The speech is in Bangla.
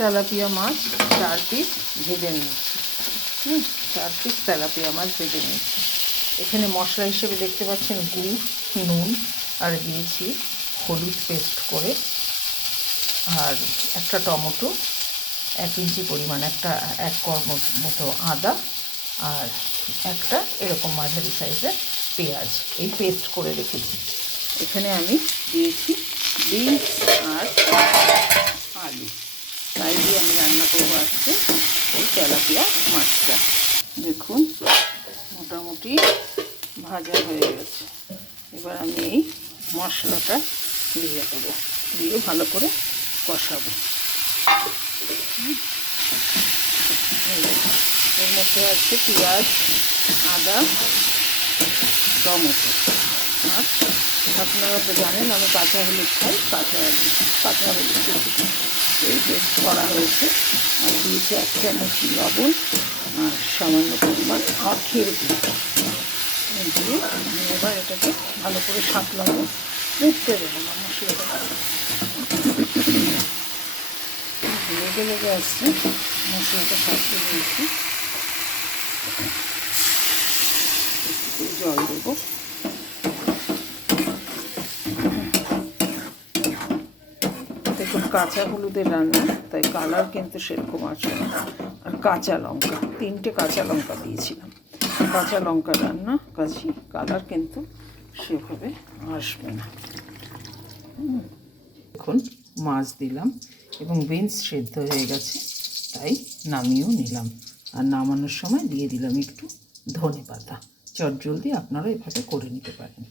তেলাপিয়া মাছ 4 পিস ভেজে নিয়েছি। 4 পিস তেলাপিয়া মাছ ভেজে নিয়েছি। এখানে মশলা হিসেবে দেখতে পাচ্ছেন গুড়, নুন আর দিয়েছি হলুদ পেস্ট করে, আর একটা টমেটো, 1 ইঞ্চি পরিমাণ, এক কোয়া মতো আদা, আর একটা এরকম মাঝারি সাইজের পেঁয়াজ, এই পেস্ট করে রেখেছি। এখানে আমি দিয়েছি বিনস আর আলু, তাই দিয়ে আমি রান্না করবো আজকে এই তেলাপিয়া মাছটা। দেখুন মোটামুটি ভাজা হয়ে গেছে। এবার আমি এই মশলাটা দিয়ে দেবো, দিয়ে ভালো করে কষাবো। এর মধ্যে আছে পেঁয়াজ, আদা, টমেটো, আর আপনারা তো জানেন আমি কাঁচা হলুদ খাই, কাঁচা হলুদ এই পেস্ট করা হয়েছে। আর দিয়েছি 1 চামচ লবণ আর সামান্য পরিমাণ আখের গুঁড়ো দিয়ে আমি এবার এটাকে ভালো করে সাঁতলাবো, উঠতে দেবো না মশলাটা। লেগে লেগে আসছে, মশলাটা সাঁতলে নিয়েছি। একটু জল দেবো। দেখুন কাঁচা হলুদের রান্না, তাই কালার কিন্তু সেরকম আসবে না। আর কাঁচা লঙ্কা, 3টে কাঁচা লঙ্কা দিয়েছিলাম। কাঁচা লঙ্কা রান্না, কাজে কালার কিন্তু সেভাবে আসবে না। দেখুন মাছ দিলাম এবং বিনস সেদ্ধ হয়ে গেছে, তাই নামিয়েও নিলাম। আর নামানোর সময় দিয়ে দিলাম একটু ধনেপাতা। চটজলদি আপনারা এভাবে করে নিতে পারেন।